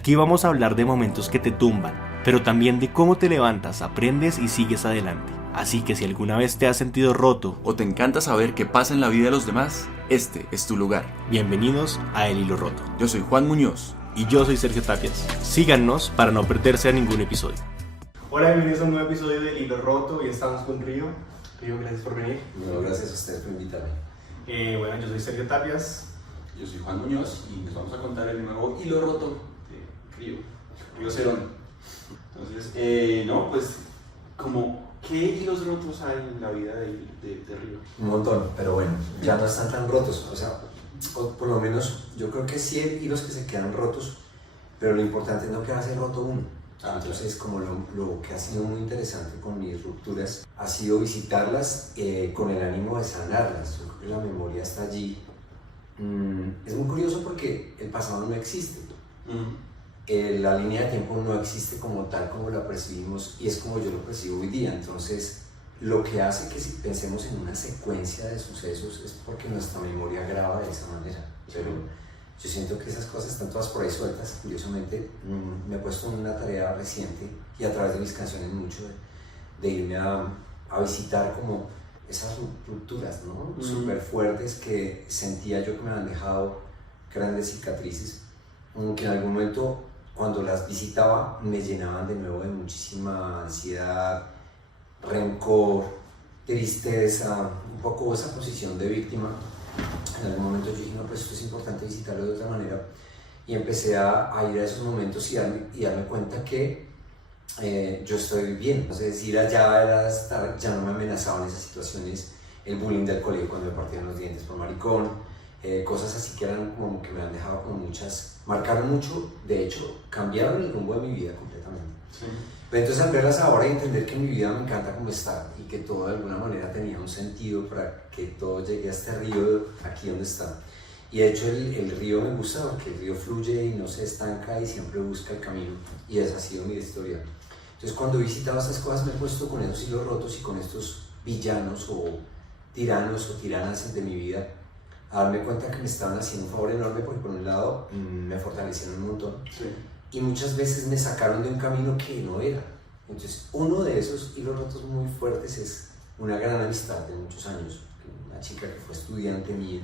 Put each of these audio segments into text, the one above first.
Aquí vamos a hablar de momentos que te tumban, pero también de cómo te levantas, aprendes y sigues adelante. Así que si alguna vez te has sentido roto o te encanta saber qué pasa en la vida de los demás, este es tu lugar. Bienvenidos a El Hilo Roto. Yo soy Juan Muñoz. Y yo soy Sergio Tapias. Síganos para no perderse a ningún episodio. Hola, bienvenidos a un nuevo episodio de El Hilo Roto. Hoy estamos con Río. Río, gracias por venir. No, gracias a ustedes por invitarme. Bueno, yo soy Sergio Tapias. Yo soy Juan Muñoz y les vamos a contar el nuevo Hilo Roto de Río Cerón. Entonces, pues, ¿qué hilos rotos hay en la vida de Río? Un montón, pero bueno, ya no están tan rotos. O por lo menos yo creo que sí hay hilos que se quedan rotos, pero lo importante es no quedarse roto uno. Entonces, como lo que ha sido muy interesante con mis rupturas ha sido visitarlas con el ánimo de sanarlas. Yo creo que la memoria está allí. Es muy curioso porque el pasado no existe. La línea de tiempo no existe como tal como la percibimos y es como yo lo percibo hoy día. Entonces, lo que hace que si pensemos en una secuencia de sucesos es porque nuestra memoria graba de esa manera. Pero yo siento que esas cosas están todas por ahí sueltas. Curiosamente, me he puesto en una tarea reciente y a través de mis canciones mucho de irme a visitar como esas rupturas, ¿no? Súper fuertes que sentía yo que me han dejado grandes cicatrices, que en algún momento cuando las visitaba me llenaban de nuevo de muchísima ansiedad, rencor, tristeza, un poco esa posición de víctima. En algún momento yo dije, no, pues esto es importante visitarlo de otra manera y empecé a ir a esos momentos y darme cuenta que yo estoy bien. Entonces ir allá era ya no me amenazaban esas situaciones, el bullying del colegio cuando me partían los dientes por maricón, cosas así que eran como que me han dejado como marcaron mucho, de hecho cambiaron el rumbo de mi vida completamente. Sí. Pero entonces al verlas ahora y entender que mi vida me encanta como está y que todo de alguna manera tenía un sentido para que todo llegue a este río aquí donde está. Y de hecho el río me gusta porque el río fluye y no se estanca y siempre busca el camino y esa ha sido mi historia. Entonces cuando he visitado estas cosas me he puesto con esos hilos rotos y con estos villanos o tiranos o tiranas de mi vida a darme cuenta que me estaban haciendo un favor enorme porque por un lado me fortalecieron un montón. Sí. Y muchas veces me sacaron de un camino que no era. Entonces, uno de esos hilos rotos muy fuertes es una gran amistad de muchos años, una chica que fue estudiante mía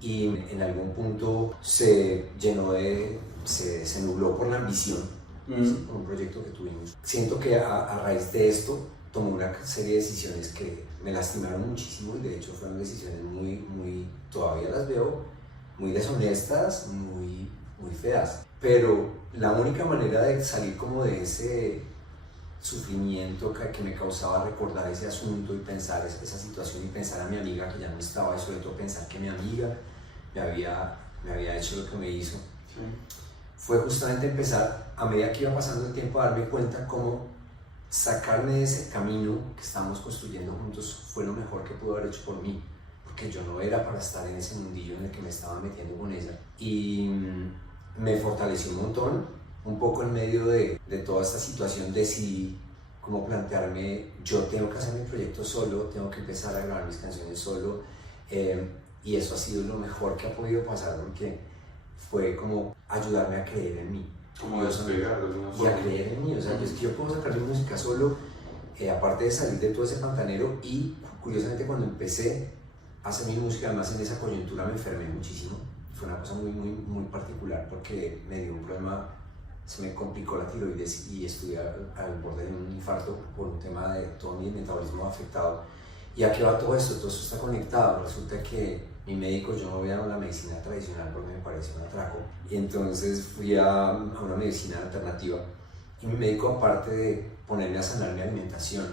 y en algún punto se nubló por la ambición, ¿sí? Por un proyecto que tuvimos. Siento que a raíz de esto tomé una serie de decisiones que me lastimaron muchísimo y de hecho fueron decisiones todavía las veo, muy deshonestas, muy feas. Pero la única manera de salir como de ese sufrimiento que me causaba recordar ese asunto y pensar esa situación y pensar a mi amiga que ya no estaba y sobre todo pensar que mi amiga me había hecho lo que me hizo, sí. Fue justamente empezar a medida que iba pasando el tiempo a darme cuenta cómo sacarme de ese camino que estábamos construyendo juntos fue lo mejor que pudo haber hecho por mí, porque yo no era para estar en ese mundillo en el que me estaba metiendo con ella y me fortaleció un montón. Un poco en medio de toda esta situación decidí cómo plantearme, yo tengo que hacer mi proyecto solo, tengo que empezar a grabar mis canciones solo y eso ha sido lo mejor que ha podido pasar porque fue como ayudarme a creer en mí. Como despegar de alguna forma. Y a creer en mí, o sea, yo puedo sacar mi música solo, aparte de salir de todo ese pantanero y curiosamente cuando empecé a hacer mi música, además en esa coyuntura me enfermé muchísimo. Fue una cosa muy particular porque me dio un problema, se me complicó la tiroides y estuve al borde de un infarto por un tema de todo mi metabolismo afectado. ¿Y a qué va todo esto? Todo esto está conectado. Resulta que mi médico, yo no voy a la medicina tradicional porque me parece un atraco. Y entonces fui a una medicina alternativa. Y mi médico, aparte de ponerme a sanar mi alimentación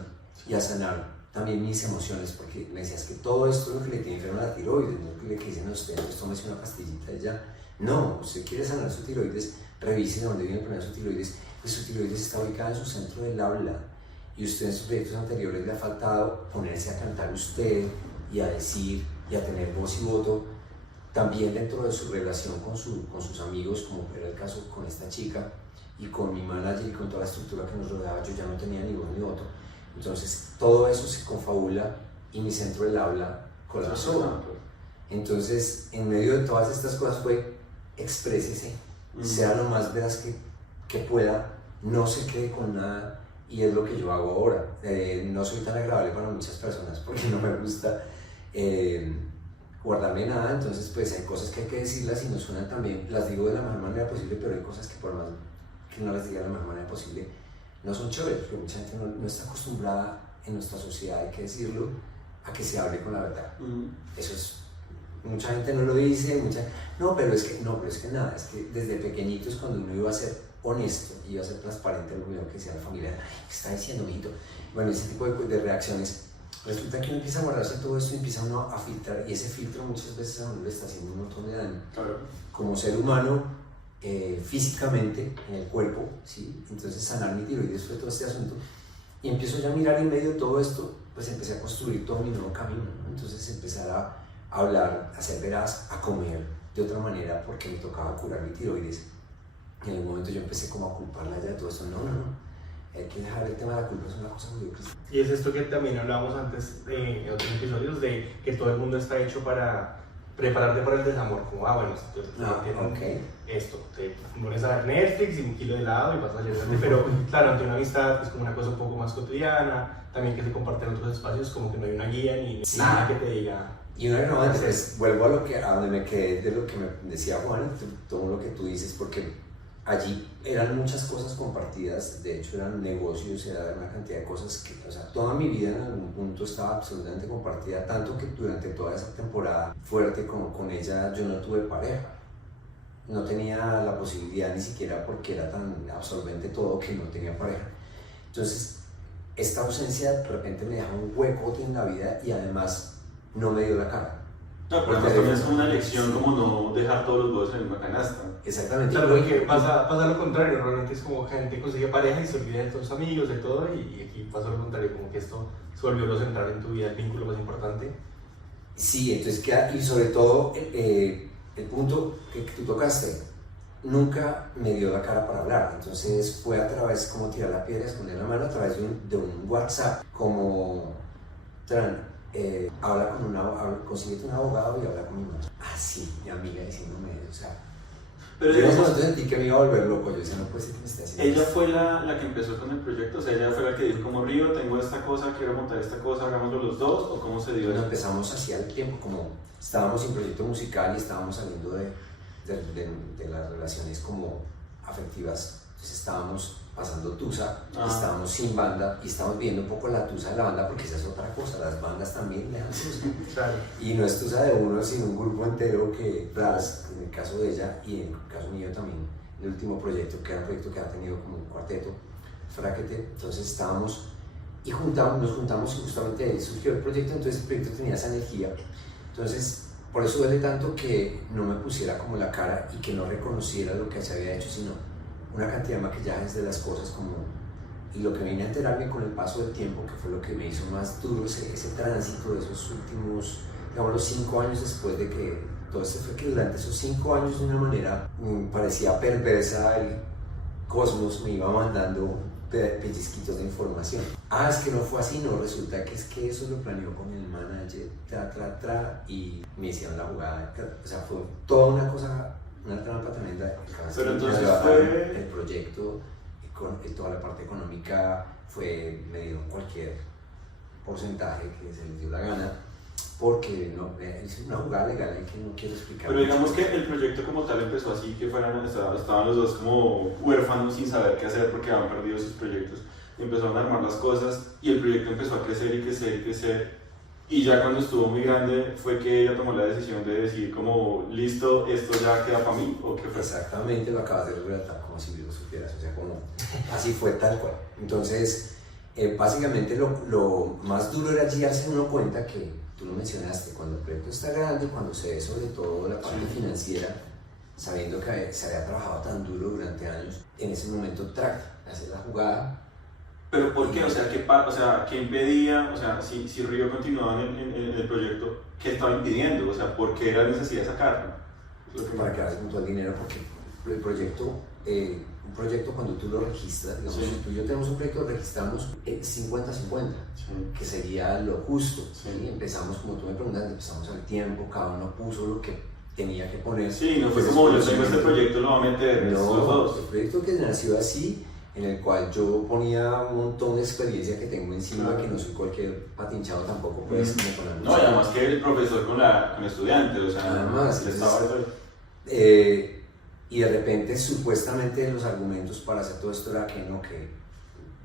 y a sanar también mis emociones, porque me decías que todo esto es lo que le tiene enfermo a la tiroides, no es lo que le dicen a usted, pues tómese una pastillita y ya. No, usted quiere sanar su tiroides, revise de dónde viene el problema de su tiroides, pues su tiroides está ubicada en su centro del habla y usted en sus proyectos anteriores le ha faltado ponerse a cantar usted y a decir y a tener voz y voto también dentro de su relación con sus amigos, como era el caso con esta chica y con mi manager y con toda la estructura que nos rodeaba. Yo ya no tenía ni voz ni voto. Entonces todo eso se confabula y mi centro del habla colapsó. Entonces en medio de todas estas cosas fue exprésese, sea lo más veraz que pueda, no se quede con nada, y es lo que yo hago ahora. No soy tan agradable para muchas personas porque no me gusta guardarme nada, entonces pues hay cosas que hay que decirlas y no suenan tan bien, las digo de la mejor manera posible, pero hay cosas que por más que no las diga de la mejor manera posible, no son chéveres, porque mucha gente no está acostumbrada en nuestra sociedad, hay que decirlo, a que se hable con la verdad. Eso es, mucha gente no lo dice, pero es que nada, es que desde pequeñitos cuando uno iba a ser honesto, iba a ser transparente, lo primero que decía la familia, ¿qué está diciendo, mijito? Bueno, ese tipo de reacciones, resulta que uno empieza a guardarse todo esto y empieza uno a filtrar, y ese filtro muchas veces a uno le está haciendo un montón de daño. Claro. Como ser humano, físicamente, en el cuerpo, ¿sí? Entonces sanar mi tiroides fue todo este asunto, y empiezo ya a mirar en medio de todo esto, pues empecé a construir todo mi nuevo camino, ¿no? Entonces empezar a hablar, a ser veraz, a comer de otra manera, porque me tocaba curar mi tiroides. Y en algún momento yo empecé como a culparla ya de todo esto. No, hay que dejar el tema de la culpa, es una cosa muy difícil. Y es esto que también hablábamos antes en otros episodios, de que todo el mundo está hecho para prepararte para el desamor, como, bueno, si esto, te pones a ver Netflix y un kilo de helado y vas a salir adelante, pero claro, ante una amistad es como una cosa un poco más cotidiana, también que se comparten otros espacios, como que no hay una guía ni nada que te diga. Y una vez pues vuelvo a donde me quedé de lo que me decía Juan, todo lo que tú dices, porque allí eran muchas cosas compartidas, de hecho eran negocios, era una cantidad de cosas que, o sea, toda mi vida en algún punto estaba absolutamente compartida, tanto que durante toda esa temporada fuerte con ella yo no tuve pareja, no tenía la posibilidad ni siquiera porque era tan absorbente todo que no tenía pareja. Entonces esta ausencia de repente me dejó un hueco en la vida y además no me dio la cara. No, pero además también es como una lección, como no dejar todos los huevos en la misma canasta. Exactamente. Claro, porque pasa lo contrario, realmente es como gente consigue pareja y se olvida de todos sus amigos, de todo, y aquí pasa lo contrario, como que esto se volvió lo central en tu vida, el vínculo más importante. Sí, entonces y sobre todo el punto que tú tocaste, nunca me dio la cara para hablar, entonces fue a través, como tirar la piedra, esconder la mano, a través de un WhatsApp, como habla consíguete un abogado y habla con mi mamá. Sí, mi amiga diciéndome eso, o sea, pero yo no sentí que me iba a volver loco, yo decía, no puede ser que me esté haciendo ella esto. fue la que empezó con el proyecto, o sea, ella fue la que dijo como Río, tengo esta cosa, quiero montar esta cosa, hagámoslo los dos, o cómo se dio Bueno, eso. empezamos hacía el tiempo, como estábamos sin proyecto musical y estábamos saliendo de las relaciones como afectivas, entonces estábamos pasando tusa, estábamos sin banda y estábamos viendo un poco la tusa de la banda, porque esa es otra cosa, las bandas también dejan tusa. Claro. Y no es tusa de uno, sino un grupo entero que tras, en el caso de ella y en el caso mío también, el último proyecto, que era un proyecto que ha tenido como un cuarteto, Fraquete, entonces estábamos y nos juntamos y justamente ahí surgió el proyecto, entonces el proyecto tenía esa energía, entonces por eso duele tanto que no me pusiera como la cara y que no reconociera lo que se había hecho, sino una cantidad de maquillajes de las cosas y lo que vine a enterarme con el paso del tiempo, que fue lo que me hizo más duro ese tránsito de esos últimos, digamos, los 5 años después de que todo esto fue que durante esos 5 años de una manera parecía perversa, el cosmos me iba mandando pellizquitos de información. Es que no fue así, no, resulta que es que eso lo planeó con el manager, y me hicieron la jugada, o sea, fue toda una cosa, una trampa tremenda. Pero entonces fue... El proyecto, con toda la parte económica, me dieron cualquier porcentaje que se les dio la gana, porque no, es una jugada legal que no quiero explicar. Pero digamos que el proyecto como tal empezó así, que estaban los dos como huérfanos sin saber qué hacer porque habían perdido sus proyectos. Empezaron a armar las cosas y el proyecto empezó a crecer y crecer y crecer. Y ya cuando estuvo muy grande fue que ella tomó la decisión de decir como, listo, esto ya queda para mí, ¿o qué fue? Exactamente, lo acabas de relatar como si lo supieras, o sea, como así fue tal cual. Entonces, básicamente lo más duro era allí darse uno cuenta que, tú lo mencionaste, cuando el proyecto está grande, cuando se ve sobre todo la parte financiera, sabiendo que se había trabajado tan duro durante años, en ese momento hacer la jugada. ¿Pero por qué? O sea, ¿qué impedía? O sea, si Río continuaba en el proyecto, ¿qué estaba impidiendo? O sea, ¿por qué era necesidad de sacarlo? Para quedarse con todo el dinero, porque el proyecto, un proyecto cuando tú lo registras, digamos, si tú y yo tenemos un proyecto, registramos 50-50, que sería lo justo. ¿Sí? Empezamos, como tú me preguntas, empezamos al tiempo, cada uno puso lo que tenía que poner. Sí, no fue como yo tengo este proyecto, lo voy a meter. No, el proyecto que nació así, en el cual yo ponía un montón de experiencia que tengo encima, que no soy cualquier patinchado tampoco, pues, como poner. No, y además que el profesor con el estudiante, o sea, además, estaba y de repente, supuestamente, los argumentos para hacer todo esto era que no, que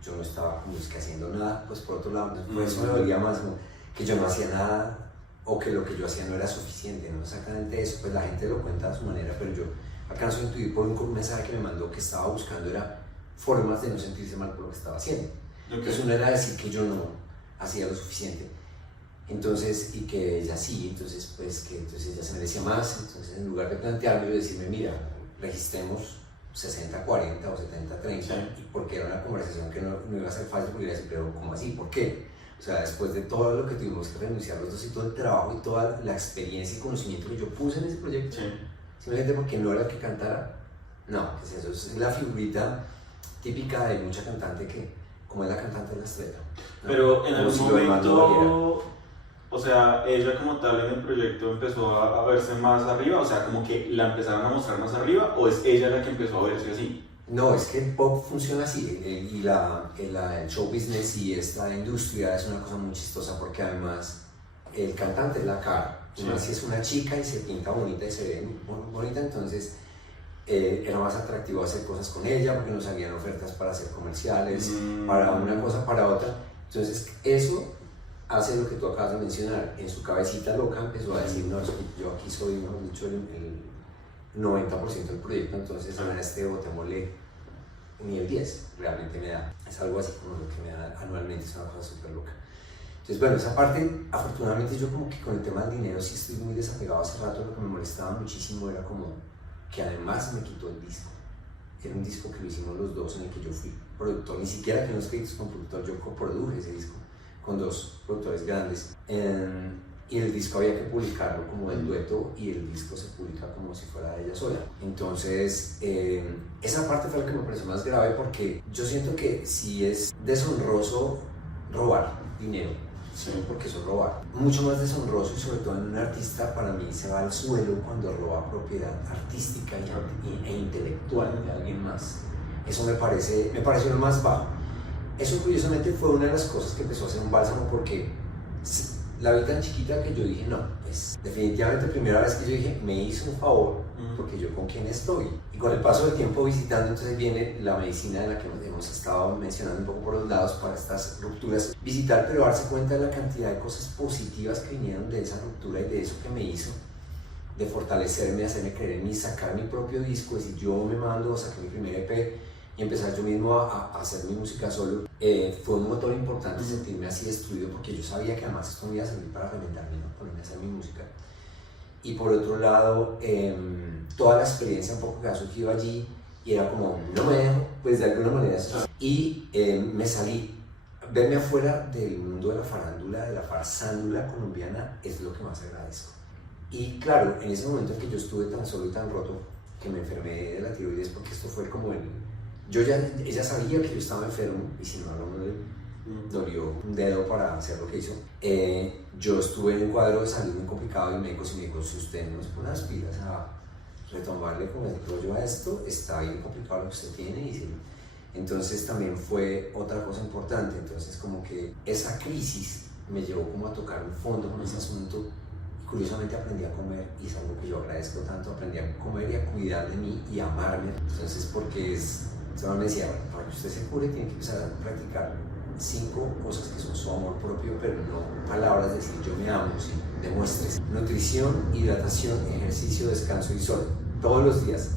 yo no estaba como es que haciendo nada, pues por otro lado, por eso me dolía más, ¿no? Que yo no hacía nada o que lo que yo hacía no era suficiente, no exactamente eso, pues la gente lo cuenta a su manera, pero yo alcanzo a intuir por un mensaje que me mandó que estaba buscando era formas de no sentirse mal por lo que estaba haciendo. Entonces uno era decir que yo no hacía lo suficiente, entonces, y que ella sí, entonces pues que entonces ella se merecía más, entonces en lugar de plantearme y decirme, mira, registremos 60-40 o 70-30, sí. Porque era una conversación que no iba a ser fácil, porque iba a decir, pero ¿cómo así? ¿Por qué? O sea, después de todo lo que tuvimos que renunciar los dos y todo el trabajo y toda la experiencia y conocimiento que yo puse en ese proyecto, sí. Simplemente porque no era el que cantara, no, ¿qué es eso? Es la figurita típica de mucha cantante que, como es la cantante de la estrella, ¿no? Pero en algún momento, o sea, ella como tal en el proyecto empezó a verse más arriba, o sea, como que la empezaron a mostrar más arriba, o es ella la que empezó a verse así. No, es que el pop funciona así, y el show business y esta industria es una cosa muy chistosa porque además el cantante es la cara, sí. Si es una chica y se pinta bonita y se ve bonita, entonces era más atractivo hacer cosas con ella porque nos habían ofertas para hacer comerciales, para una cosa, para otra, entonces eso hace lo que tú acabas de mencionar, en su cabecita loca empezó a decir, no, yo aquí soy, mejor dicho, el 90% del proyecto, entonces a este botémosle ni el 10, realmente me da, es algo así como lo que me da anualmente, es una cosa súper loca. Entonces bueno, esa parte, afortunadamente yo como que con el tema del dinero sí estoy muy desapegado. Hace rato lo que me molestaba muchísimo era como que además me quitó el disco. Era un disco que lo hicimos los dos en el que yo fui productor, ni siquiera que no escritos con productor, yo coproduje ese disco con dos productores grandes. Y el disco había que publicarlo como el dueto y el disco se publica como si fuera ella sola. Entonces, esa parte fue la que me pareció más grave porque yo siento que si es deshonroso robar dinero, sí. Porque eso es robar. Mucho más deshonroso y sobre todo en un artista para mí se va al suelo cuando roba propiedad artística e intelectual de alguien más. Eso me pareció lo más bajo. Eso curiosamente fue una de las cosas que empezó a hacer un bálsamo porque la vi tan chiquita que yo dije, no, pues definitivamente primera vez que yo dije, me hizo un favor, porque yo con quién estoy. Y con el paso del tiempo visitando, entonces viene la medicina de la que hemos estado mencionando un poco por los lados para estas rupturas. Visitar, pero darse cuenta de la cantidad de cosas positivas que vinieron de esa ruptura y de eso que me hizo, de fortalecerme, hacerme creer en mí, sacar mi propio disco, decir, yo me mando, saqué mi primer EP, y empezar yo mismo a hacer mi música solo, fue un motor importante sentirme así destruido porque yo sabía que además esto me iba a servir para reventarme, ¿no? Ponerme a hacer mi música. Y por otro lado, toda la experiencia un poco que ha surgido allí y era como, no me dejo, pues de alguna manera eso. Y me salí, verme afuera del mundo de la farándula, de la farsándula colombiana, es lo que más agradezco. Y claro, en ese momento en que yo estuve tan solo y tan roto, que me enfermé de la tiroides porque esto fue como ella sabía que yo estaba enfermo y sin embargo no le dolió un dedo para hacer lo que hizo. Yo estuve en un cuadro de salud muy complicado y médicos y me dijo, si usted no se pone las pilas a retomarle como el rollo a esto, está bien complicado lo que usted tiene. Y entonces también fue otra cosa importante, entonces como que esa crisis me llevó como a tocar un fondo con ese asunto. Curiosamente aprendí a comer y es algo que yo agradezco tanto, aprendí a comer y a cuidar de mí y a amarme. Entonces porque me decía, bueno, para que usted se cure tiene que empezar a practicar 5 cosas que son su amor propio, pero no palabras de decir yo me amo, sino demuestres. Nutrición, hidratación, ejercicio, descanso y sol, todos los días,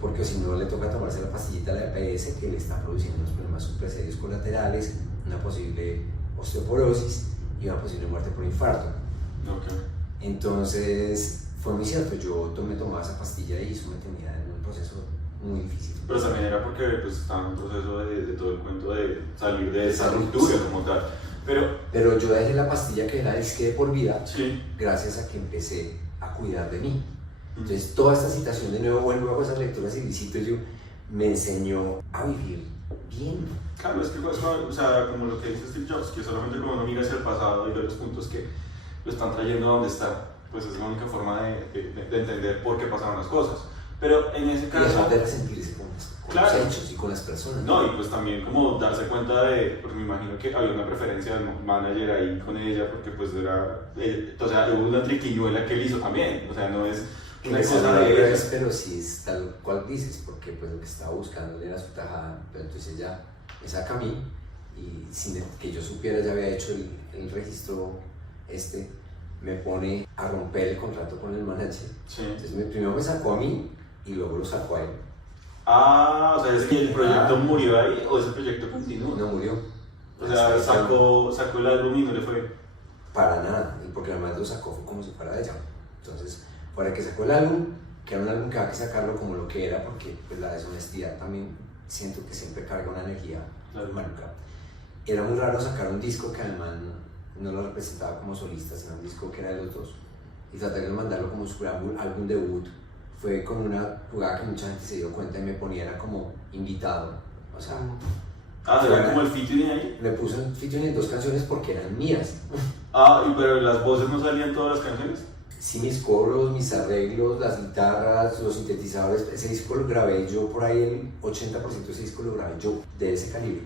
porque si no le toca tomarse la pastillita, la EPS, que le está produciendo unos problemas súper serios colaterales, una posible osteoporosis y una posible muerte por infarto. Okay. Entonces fue muy cierto, yo tomaba esa pastilla y eso me tenía en un proceso muy difícil. Pero también era porque pues, estaba en un proceso de todo el cuento de salir de esa ruptura como tal. Pero yo dejé la pastilla que era disque de por vida, sí. Gracias a que empecé a cuidar de mí. Entonces toda esta situación de nuevo vuelvo a esas lecturas ilícitas me enseñó a vivir bien. Claro, es que o sea, como lo que dice Steve Jobs, que solamente como uno mira hacia el pasado y ve los puntos que lo están trayendo a donde está. pues es la única forma de entender por qué pasaron las cosas. Pero en ese caso... Y dejar de resentirse con claro, los hechos y con las personas. No, y pues también como darse cuenta de, porque me imagino que había una preferencia del manager ahí con ella, porque pues era, o sea, hubo una triquiñuela que él hizo también, o sea, no es una cosa de ella. Pero sí es tal cual dices, porque pues lo que estaba buscando era su tajada, pero entonces ella me saca a mí, y sin que yo supiera ya había hecho el registro me pone a romper el contrato con el manager. Sí. Entonces primero me sacó a mí y luego lo sacó a él. Ah, o sea, es que el proyecto murió ahí o ese proyecto continuó. No murió. O sea, sacó el álbum y no le fue. Para nada, y porque además lo sacó fue como si fuera de ella. Entonces, para que sacó el álbum, que era un álbum que había que sacarlo como lo que era, porque pues, la deshonestidad también siento que siempre carga una energía maluca. Era muy raro sacar un disco que además no lo representaba como solista, sino un disco que era de los dos. Y tratar de mandarlo como su álbum debut fue como una jugada que mucha gente se dio cuenta y me ponía era como invitado. O sea, ¿era como el featuring ahí? me puso el featuring en 2 canciones porque eran mías. Pero las voces no salían todas las canciones. Sí, mis coros, mis arreglos, las guitarras, los sintetizadores, ese disco lo grabé yo por ahí, el 80% de ese disco lo grabé yo, de ese calibre.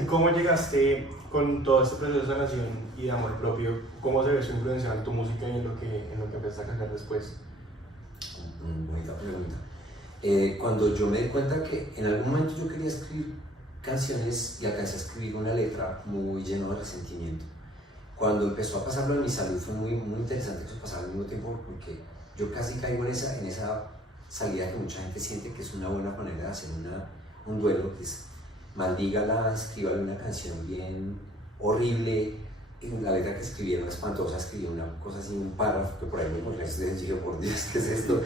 ¿Y cómo llegaste con todo este proceso de sanación y de amor propio? ¿Cómo se ve su influencia en tu música y en lo que empezaste a cantar después? Bonita pregunta. Cuando yo me di cuenta que en algún momento yo quería escribir canciones y alcancé a escribir una letra muy llena de resentimiento. Cuando empezó a pasarlo en mi salud fue muy interesante que eso pasara al mismo tiempo, porque yo casi caigo en esa salida que mucha gente siente que es una buena manera de hacer un duelo, que es maldígala, escríbale una canción bien horrible, la letra que escribieron espantosa, escribí una cosa así, un párrafo que por ahí me encontré y dije, por Dios, ¿qué es esto?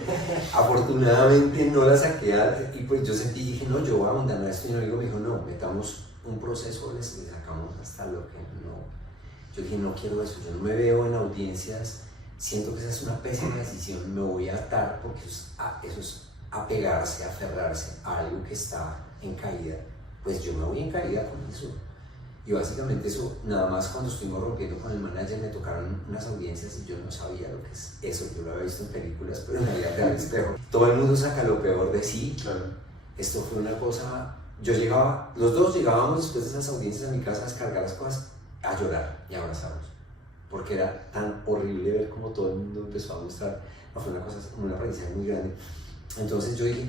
Afortunadamente no la saqué y pues yo sentí, dije, no, yo voy a abandonar esto, y mi amigo me dijo, no, metamos un proceso, le sacamos hasta lo que no. Yo dije, no quiero eso, yo no me veo en audiencias, siento que esa es una pésima decisión, me voy a atar porque eso es apegarse, aferrarse a algo que está en caída. Pues yo me voy en caída con eso. Y básicamente eso, nada más cuando estuvimos rompiendo con el manager me tocaron unas audiencias y yo no sabía lo que es eso, yo lo había visto en películas, pero en la vida real es peor. Todo el mundo saca lo peor de sí. Claro. Esto fue una cosa, los dos llegábamos después de esas audiencias a mi casa a descargar las cosas, a llorar y a abrazarnos, porque era tan horrible ver cómo todo el mundo empezó a mostrar, fue una cosa, una aprendizaje muy grande. Entonces yo dije,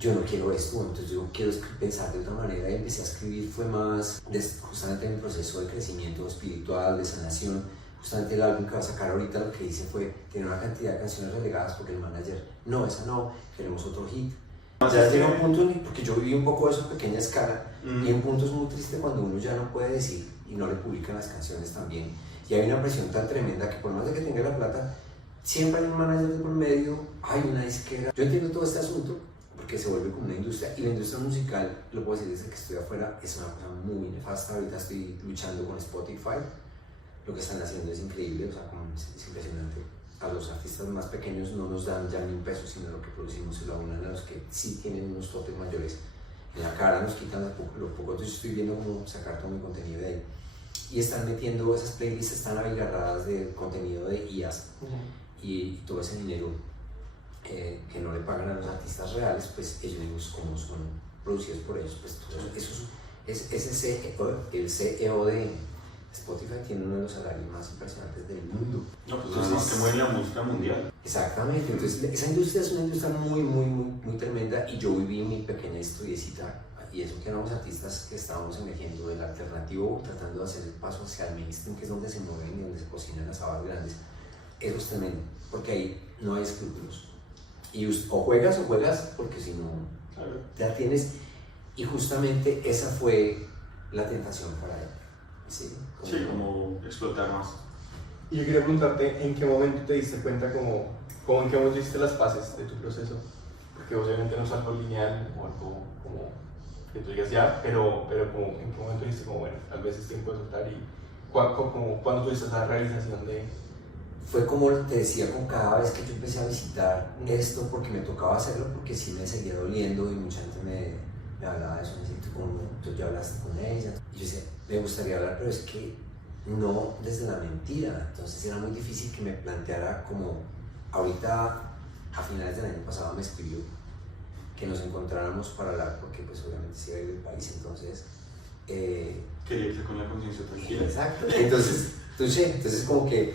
yo no quiero esto, entonces yo quiero pensar de otra manera, y empecé a escribir, fue más justamente en el proceso de crecimiento espiritual, de sanación. Justamente el álbum que va a sacar ahorita lo que hice fue tener una cantidad de canciones relegadas porque el manager, no, esa no, queremos otro hit. Ya llega un punto, porque yo viví un poco de eso a pequeña escala, y en punto es muy triste cuando uno ya no puede decir y no le publican las canciones también. Y hay una presión tan tremenda que por más de que tenga la plata, siempre hay un manager de por medio, hay una disquera. Yo entiendo todo este asunto porque se vuelve como una industria, y la industria musical, lo puedo decir desde que estoy afuera, es una cosa muy nefasta. Ahorita estoy luchando con Spotify, lo que están haciendo es increíble, o sea, es impresionante. A los artistas más pequeños no nos dan ya ni un peso, sino lo que producimos se lo abonan a los que sí tienen unos topes mayores en la cara, nos quitan lo poco. Entonces estoy viendo cómo sacar todo mi contenido de ahí, y están metiendo esas playlists, están abigarradas de contenido de IAs, y todo ese dinero que no le pagan a los artistas reales, pues ellos, como son producidos por ellos, pues eso el CEO de Spotify tiene uno de los salarios más impresionantes del mundo. No, pues entonces, que mueve la música mundial. Exactamente, entonces esa industria es una industria muy tremenda, y yo viví mi pequeña estudiecita, y eso que éramos artistas que estábamos emergiendo del alternativo, tratando de hacer el paso hacia el mainstream, que es donde se mueven y donde se cocinan las habas grandes. Eso es tremendo, porque ahí no hay escrúpulos. Y o juegas porque si no, claro, te atienes. Y justamente esa fue la tentación para él. Sí, como explotar más. Y yo quería preguntarte, ¿en qué momento te diste cuenta, como en qué momento hiciste las paces de tu proceso? Porque obviamente no es algo lineal o algo como que tú digas ya, pero como, ¿en qué momento dijiste como, bueno, tal vez es tiempo de soltar? Y ¿cuándo tuviste esa realización de...? Fue como te decía, con cada vez que yo empecé a visitar esto, porque me tocaba hacerlo, porque sí me seguía doliendo, y mucha gente me hablaba de eso, me decía, tú ya hablaste con ella, y yo decía, me gustaría hablar, pero es que no desde la mentira. Entonces era muy difícil que me planteara como, ahorita a finales del año pasado me escribió que nos encontráramos para hablar, porque pues obviamente se iba a ir del país, entonces... quería irse con la conciencia tranquila. Exacto. Entonces como que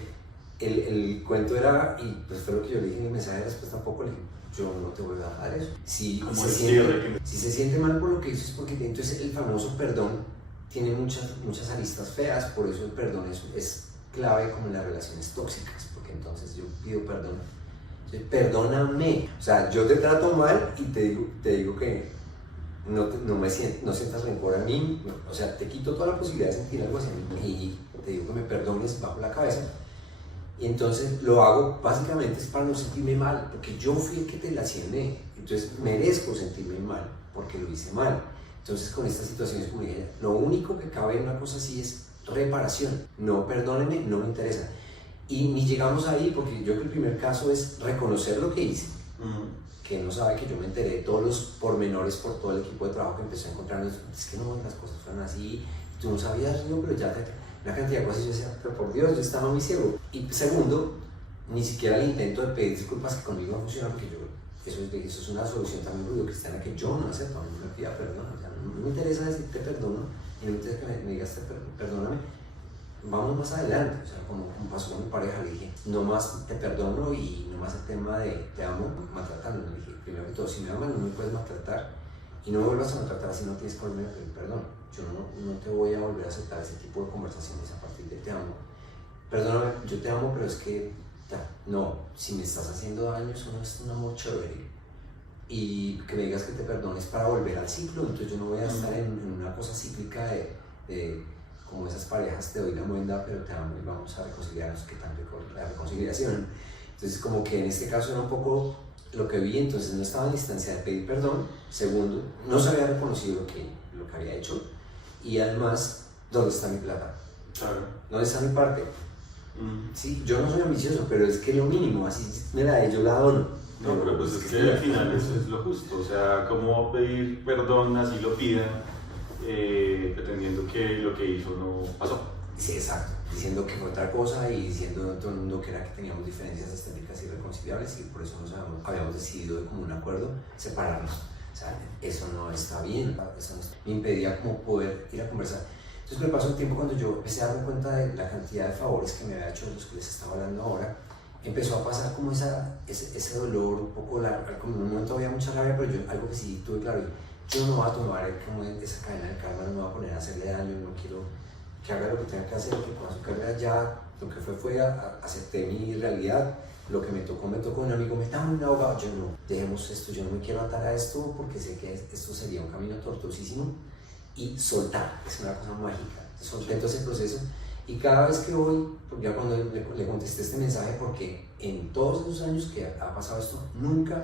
el cuento era, y pues fue lo que yo le dije en el mensaje de respuesta, tampoco le dije, yo no te voy a dejar eso. Si se siente mal por lo que hizo es porque entonces el famoso perdón tiene muchas aristas feas, por eso el perdón es clave como en las relaciones tóxicas, porque entonces yo pido perdón, entonces, perdóname, o sea, yo te trato mal y te digo que no sientas rencor a mí, o sea, te quito toda la posibilidad de sentir algo así y te digo que me perdones bajo la cabeza. Y entonces lo hago básicamente es para no sentirme mal, porque yo fui el que te laciné, entonces merezco sentirme mal porque lo hice mal. Entonces con estas situaciones como dije, lo único que cabe en una cosa así es reparación, no perdóneme, no me interesa. Y ni llegamos ahí porque yo creo que el primer caso es reconocer lo que hice, que no sabe que yo me enteré de todos los pormenores por todo el equipo de trabajo que empezó a encontrarnos, es que no, las cosas fueron así, tú no sabías, no, pero ya una cantidad de cosas, yo decía, pero por Dios, yo estaba muy ciego. Y segundo, ni siquiera el intento de pedir disculpas que conmigo no funciona, porque eso es una solución también judío-cristiana que yo no acepto, a mí no me pida perdón, o sea, no me interesa decirte perdono, y no me interesa que me digas perdóname, vamos más adelante, o sea, como pasó con mi pareja, le dije, no más te perdono y no más el tema de te amo, maltratando, le dije, primero que todo, si me amas no me puedes maltratar, y no me vuelvas a maltratar así, no tienes que volverme a pedir perdón. Yo no te voy a volver a aceptar ese tipo de conversaciones a partir de te amo. Perdóname, yo te amo, pero es que no, si me estás haciendo daño, eso no es un amor chévere. Y que me digas que te perdones para volver al ciclo, entonces yo no voy a estar en una cosa cíclica de como esas parejas, te doy la muenda, pero te amo y vamos a reconciliarnos, que tanto la reconciliación. Entonces como que en este caso era un poco lo que vi, entonces no estaba en la instancia de pedir perdón. Segundo, no se había reconocido lo que había hecho. Y además, ¿dónde está mi plata? Claro. ¿Dónde está mi parte? Sí, yo no soy ambicioso, pero es que lo mínimo, así me la de yo la dono. No, pero pues es que al final eso es lo justo, o sea, ¿cómo pedir perdón así lo pidan, pretendiendo que lo que hizo no pasó? Sí, exacto, diciendo que fue otra cosa y diciendo a todo el mundo que era que teníamos diferencias estéticas irreconciliables y por eso habíamos decidido de común acuerdo separarnos. O sea, eso no está bien, eso me impedía como poder ir a conversar. Entonces me pasó el tiempo cuando yo empecé a darme cuenta de la cantidad de favores que me había hecho de los que les estaba hablando ahora, empezó a pasar como ese dolor un poco largo, como en un momento había mucha rabia, pero yo algo que sí tuve claro, yo no voy a tomar como esa cadena de karma, no me voy a poner a hacerle daño, no quiero que haga lo que tenga que hacer, que con su carrera ya, lo que fue acepté mi realidad. Lo que me tocó, un amigo me estaba un abogado, yo no, dejemos esto, yo no me quiero atar a esto porque sé que esto sería un camino tortuosísimo y soltar, es una cosa mágica, solté todo ese proceso y cada vez que voy, ya cuando le contesté este mensaje, porque en todos esos años que ha pasado esto, nunca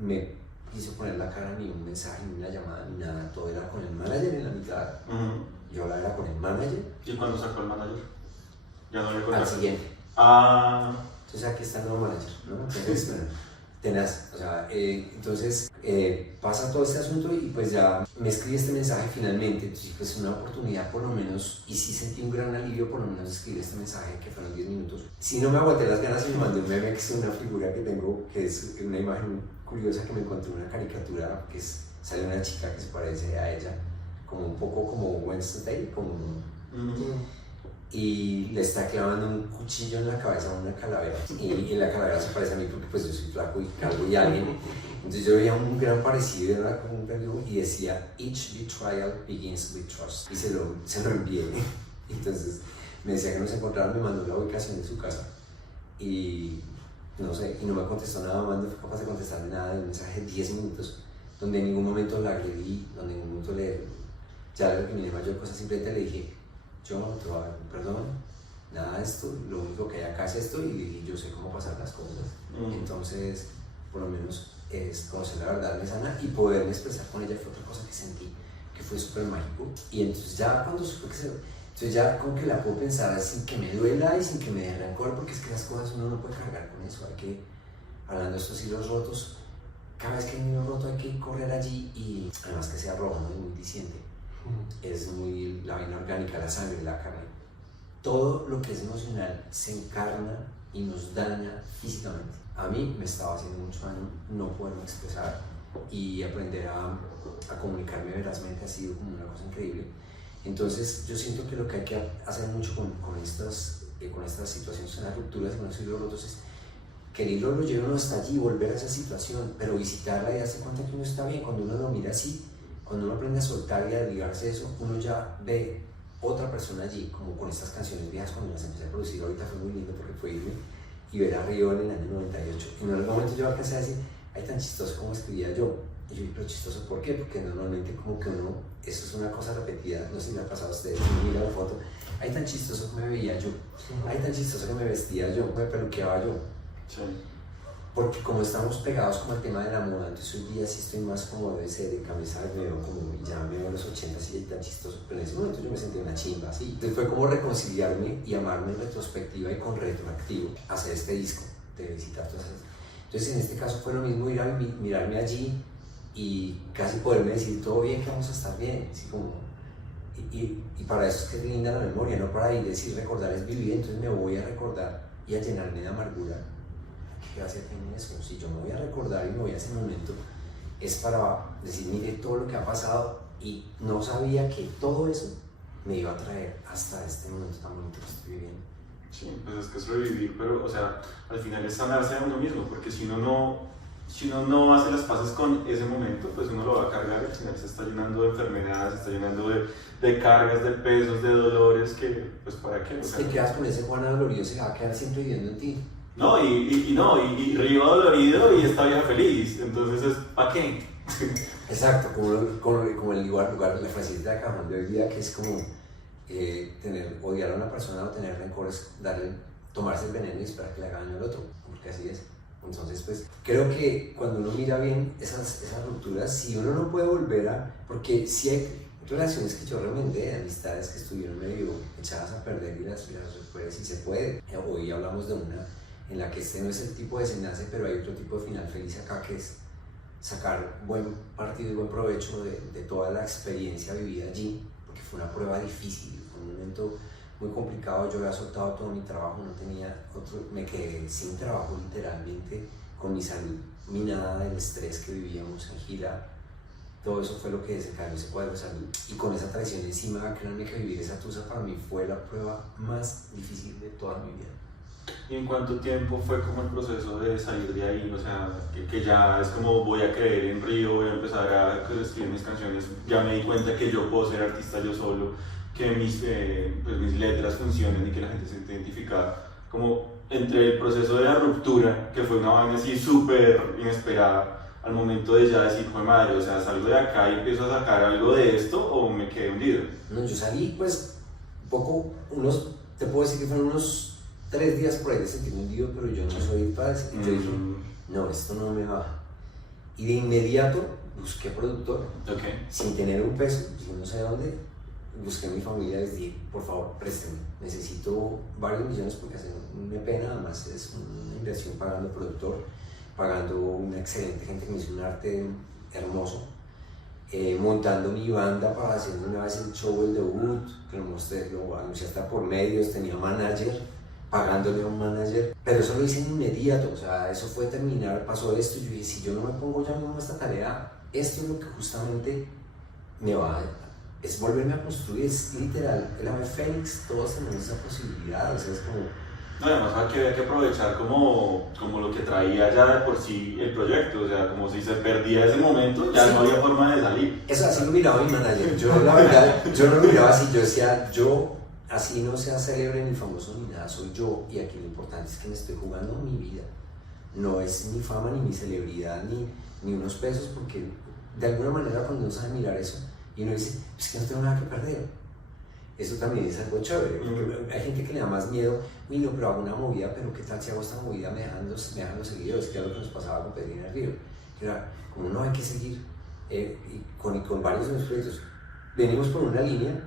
me quise poner la cara ni un mensaje, ni una llamada, ni nada, todo era con el manager en la mitad, yo hablaba era con el manager. ¿Y cuándo sacó el manager? Ya no le Al contaste. siguiente. Entonces aquí está el nuevo manager, ¿no? Entonces, tenaz, o sea, entonces pasa todo este asunto y pues ya me escribe este mensaje finalmente, entonces pues una oportunidad por lo menos, y sí sentí un gran alivio por lo menos escribir este mensaje que fueron 10 minutos. Si no me aguanté las ganas y me mandé un meme que es una figura que tengo, que es una imagen curiosa que me encontré en una caricatura, que sale una chica que se parece a ella, como un poco como Wednesday, como... y le está clavando un cuchillo en la cabeza a una calavera y la calavera se parece a mí porque pues yo soy flaco y calvo y alguien, entonces yo veía un gran parecido, era como un periodo y decía each betrayal begins with trust y se lo envié. Entonces me decía que nos encontraron, me mandó la ubicación de su casa y no sé, y no me contestó nada, no fue capaz de contestarme nada, de un mensaje de 10 minutos donde en ningún momento la agredí, donde en ningún momento ya le reprimí mayor cosa, simplemente le dije, yo no te voy a dar perdón, nada de esto, lo único que hay acá es esto y yo sé cómo pasar las cosas. Entonces, por lo menos es conocer la verdad me sana y poderme expresar con ella fue otra cosa que sentí, que fue súper mágico. Y entonces ya cuando supe que entonces ya como que la puedo pensar sin que me duela y sin que me dé rencor, porque es que las cosas uno no puede cargar con eso, hay que, hablando de estos hilos rotos, cada vez que hay un hilo roto hay que correr allí y además que sea rojo, ¿no? Y muy diciente. Es muy la vaina orgánica, la sangre, la carne. todo lo que es emocional se encarna y nos daña físicamente. A mí me estaba haciendo mucho daño no poderme expresar, y aprender a comunicarme verazmente ha sido como una cosa increíble. Entonces yo siento que lo que hay que hacer mucho con estas situaciones, con las rupturas y con los hilos rotos, es que el hilo lo lleve uno hasta allí, volver a esa situación, pero visitarla y darse cuenta que uno está bien. Cuando uno lo mira así, cuando uno aprende a soltar y a desligarse de eso, uno ya ve otra persona allí, como con estas canciones viejas cuando las empecé a producir. Ahorita fue muy lindo porque fue irme y ver a Río en el año 98. En algún momento yo alcancé a decir, ay, tan chistoso como escribía yo. Y yo, pero chistoso, ¿por qué? Porque normalmente como que uno, eso es una cosa repetida, no sé si me ha pasado a ustedes, uno mira la foto, ay, tan chistoso que me veía yo, ay, tan chistoso que me vestía yo, me peluqueaba yo. Sí. Porque como estamos pegados como al tema de la moda, entonces hoy día sí estoy más como debe ser, de camisa, me veo como, ya me veo a los 80 y tan chistoso, pero en ese momento yo me sentí una chimba, así. Entonces fue como reconciliarme y amarme en retrospectiva y con retroactivo, hacer este disco, de visitar todas esas. Entonces en este caso fue lo mismo, ir a mirarme allí y casi poderme decir, todo bien, que vamos a estar bien, así como, y para eso es que es linda la memoria, no para ir decir recordar es vivir. Entonces me voy a recordar y a llenarme de amargura. ¿Qué gracia tiene eso? Si yo me voy a recordar y me voy a ese momento, es para decir, mire todo lo que ha pasado, y no sabía que todo eso me iba a traer hasta este momento tan bonito que estoy viviendo. Sí, pues es que es revivir, pero, o sea, al final es sanarse a uno mismo, porque si uno no hace las paces con ese momento, pues uno lo va a cargar y al final se está llenando de enfermedades, se está llenando de cargas, de pesos, de dolores, que, pues, ¿para qué? Si te quedas con ese Juan adolorido, se va a quedar siempre viviendo en ti. No, y Río dolorido y está bien feliz, entonces es ¿para qué? Exacto, como el lugar, la frasecita de Cajón de hoy día, que es como odiar a una persona o tener rencores, tomarse el veneno y esperar que le haga daño al otro, porque así es. Entonces, pues, creo que cuando uno mira bien esas rupturas, si uno no puede volver a... Porque si hay relaciones que yo remendé, amistades que estuvieron medio echadas a perder y las recuperas, si se puede. Hoy hablamos de una en la que este no es el tipo de desenlace, pero hay otro tipo de final feliz acá, que es sacar buen partido y buen provecho de toda la experiencia vivida allí, porque fue una prueba difícil, fue un momento muy complicado. Yo había soltado todo mi trabajo, no tenía otro, me quedé sin trabajo literalmente, con mi salud minada del estrés que vivíamos en gira. Todo eso fue lo que desencadenó ese cuadro de salud, y con esa traición encima, créanme que vivir esa tusa para mí fue la prueba más difícil de toda mi vida. ¿Y en cuánto tiempo fue como el proceso de salir de ahí? O sea, que ya es como voy a creer en Río, voy a empezar a escribir mis canciones, ya me di cuenta que yo puedo ser artista yo solo, que mis letras funcionen y que la gente se siente identificada. Como entre el proceso de la ruptura, que fue una vaina así súper inesperada, al momento de ya decir, fue madre, o sea, salgo de acá y empiezo a sacar algo de esto, o me quedé hundido. No, yo salí pues un poco, te puedo decir que fueron unos 3 días por ahí de sentirme hundido, pero yo no soy paz, y yo dije, no, esto no me va. Y de inmediato busqué productor, sin tener un peso, yo no sé dónde, busqué a mi familia y les dije, por favor, préstenme, necesito varios millones porque hacer una pena, además es una inversión pagando productor, pagando una excelente gente que me hizo un arte hermoso, montando mi banda para hacer una vez el show, el debut, que lo anuncié hasta por medios, tenía manager, pagándole a un manager, pero eso lo hice en inmediato, o sea, eso fue terminar, pasó esto, y yo dije, si yo no me pongo ya mismo a esta tarea, esto es lo que justamente me va a... es volverme a construir, es literal, el ave fénix, todos tenemos esa posibilidad, o sea, es como... No, además había que aprovechar como lo que traía ya de por sí el proyecto, o sea, como si se perdía ese momento, ya sí, no había forma de salir. Eso así lo miraba mi manager, yo la verdad, yo no lo miraba así, yo decía, yo así no sea célebre ni famoso ni nada, soy yo, y aquí lo importante es que me estoy jugando mi vida, no es ni fama ni mi celebridad ni unos pesos, porque de alguna manera cuando uno sabe mirar eso y uno dice, pues que no tengo nada que perder. Eso también es algo chévere. Hay gente que le da más miedo, uy no, pero hago una movida, pero ¿qué tal si hago esta movida? Me dejan los seguidores, que era lo que nos pasaba con Pedrina Río. Era como no hay que seguir, y con varios de los proyectos. Venimos por una línea,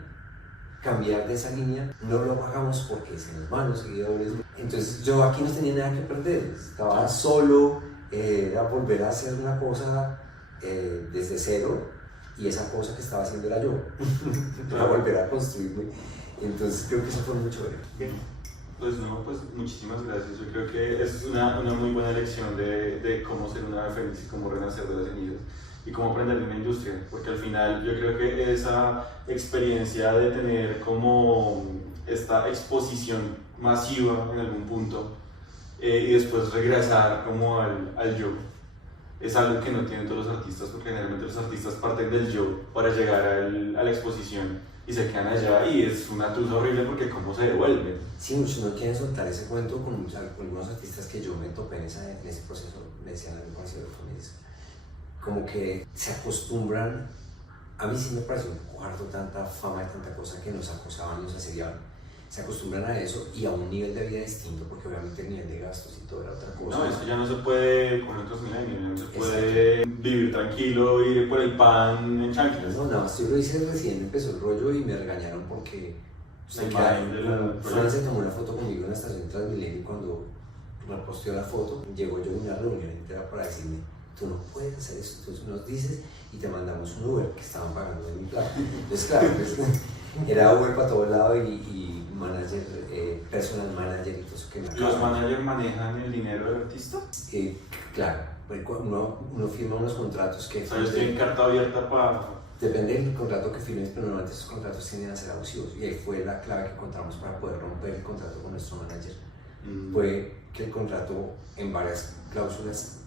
cambiar de esa línea, no lo hagamos porque se nos van los seguidores. Entonces yo aquí no tenía nada que perder, estaba solo, era volver a hacer una cosa desde cero. Y esa cosa que estaba haciendo era yo, para volver a construirme. Entonces creo que eso fue muy chévere. Pues no, pues muchísimas gracias. Yo creo que es una muy buena lección de cómo ser una fénix y cómo renacer de las cenizas y cómo aprender en la industria, porque al final yo creo que esa experiencia de tener como esta exposición masiva en algún punto y después regresar como al yo, es algo que no tienen todos los artistas, porque generalmente los artistas parten del yo para llegar a la exposición y se quedan allá y es una tusa horrible porque cómo se devuelven. Sí, muchos no quieren soltar ese cuento con algunos artistas que yo me topé en ese proceso, me decían algo parecido a lo que me dices. Como que se acostumbran, a mí sí me pareció un poco harto tanta fama y tanta cosa que nos acosaban y nos asediaban. Se acostumbran a eso y a un nivel de vida distinto, porque obviamente el nivel de gastos y todo era otra cosa. No, eso ya no se puede con otros milenios, ya no se puede vivir tranquilo, ir por el pan en chanclas. No, nada más yo lo hice recién, empezó el rollo y me regañaron porque Fran se tomó una foto conmigo en la estación Transmilenio y cuando me posteó la foto, llegó yo a una reunión entera para decirme, tú no puedes hacer eso, tú nos dices y te mandamos un Uber que estaban pagando en mi plata. Entonces claro, pues, era Uber para todo lado y manager, personal manager y todo eso que me acaba. ¿Los managers manejan el dinero del artista? Claro, uno firma unos contratos que... O sea, ellos tienen carta abierta para... Depende del contrato que firmes, pero normalmente esos contratos tienden a ser abusivos y ahí fue la clave que encontramos para poder romper el contrato con nuestro manager. Fue que el contrato en varias cláusulas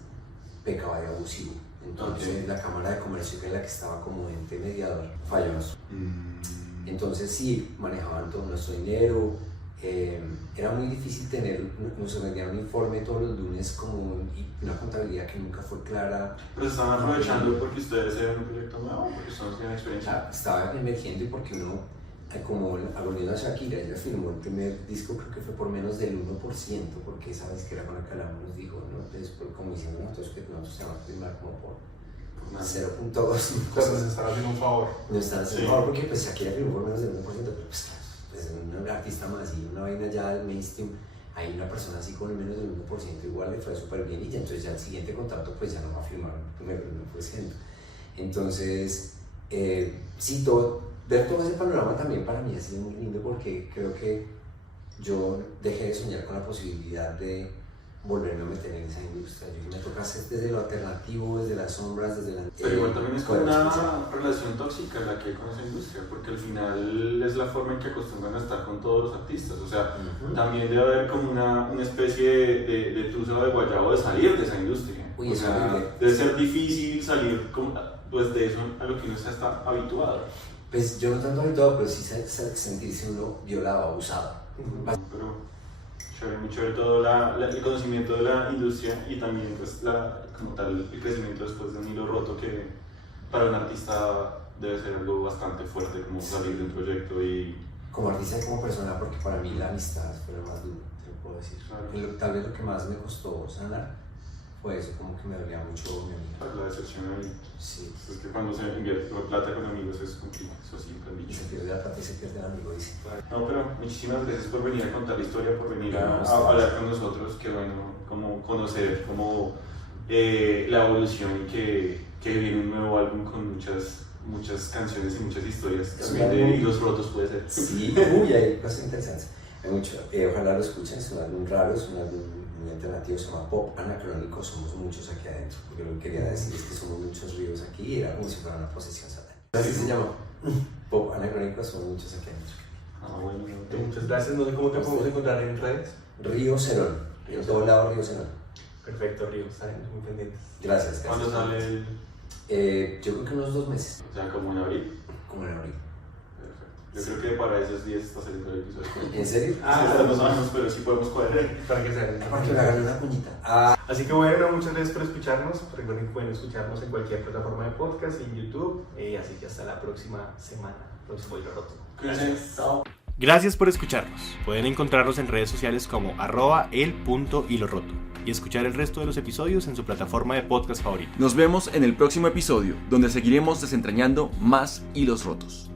pecaba de abusivo. Entonces la Cámara de Comercio, que es la que estaba como ente mediador, falló. Entonces sí, manejaban todo nuestro dinero, era muy difícil nos vendían un informe todos los lunes como una contabilidad que nunca fue clara. Pero se estaban aprovechando porque ustedes eran un proyecto nuevo, porque ustedes no tienen experiencia. Estaba emergiendo y porque uno, como volviendo a Shakira, ella firmó el primer disco, creo que fue por menos del 1%, porque esa disquera con la que hablamos nos dijo, ¿no? Después, como diciendo nosotros, que nosotros se van a firmar como por 0.2. Entonces nos están haciendo un favor. Nos están haciendo un favor porque pues Shakira firmó por menos del 1%, pero pues un artista más y una vaina ya del mainstream, hay una persona así con menos del 1%, igual le fue súper bien y ya entonces ya el siguiente contrato pues ya no va a firmar primero el 1%. Entonces, sí, ver todo ese panorama también para mí ha sido muy lindo porque creo que yo dejé de soñar con la posibilidad de volverme a meter en esa industria. Yo me toca hacer desde lo alternativo, desde las sombras, desde la... Pero igual también es como una relación tóxica la que hay con esa industria, porque al final es la forma en que acostumbran a estar con todos los artistas. O sea, también debe haber como una especie de tusa de guayabo de salir de esa industria. Uy, o sea, debe ser difícil salir pues de eso a lo que uno está habituado. Pues yo no tanto habituado, pero sí sentirse uno violado, abusado. Pero muy chévere todo el conocimiento de la industria y también pues como tal el crecimiento después de un hilo roto que para un artista debe ser algo bastante fuerte, como salir de un proyecto y... Como artista y como persona, porque para mí la amistad fue lo más duro, te lo puedo decir. Claro. Tal vez lo que más me costó sanar fue eso, como que me dolía mucho mi amiga. La decepción ahí. Sí. Es que cuando se invierte plata con amigos es complicado, eso siempre han Y dicho. se pierde la plata y se pierde el amigo, dice. No, pero muchísimas gracias por venir a contar la historia, por venir a hablar con nosotros, que bueno, como conocer como la evolución y que viene un nuevo álbum con muchas canciones y muchas historias, también de hilos rotos puede ser. Sí, hay cosas interesantes. Hay mucho, ojalá lo escuchen, es un álbum raro, es un álbum muy alternativo, se llama Pop Anacrónico, somos muchos aquí adentro, porque lo que quería decir es que somos muchos ríos aquí, era como si fuera una posesión satánica. Así se llama, Pop Anacrónico, somos muchos aquí adentro. Bueno, muchas gracias, no sé cómo te podemos encontrar en redes. Río Cerón, en todo lado Río Cerón. Perfecto, Río, estaremos muy pendientes. Gracias. ¿Cuándo sale el...? Yo creo que unos 2 meses. O sea, como en abril. Como en abril. Yo creo que para esos días está saliendo el episodio. ¿En serio? No sabemos, pero sí podemos cuadrar. Para que se hagan. Para que me hagan una cuñita. Así que bueno, muchas gracias por escucharnos. Recuerden que pueden escucharnos en cualquier plataforma de podcast y en YouTube. Así que hasta la próxima semana. Próximo Hilo Roto. Gracias. Chao. Gracias por escucharnos. Pueden encontrarnos en redes sociales como @el.hiloroto y escuchar el resto de los episodios en su plataforma de podcast favorita. Nos vemos en el próximo episodio, donde seguiremos desentrañando más hilos rotos.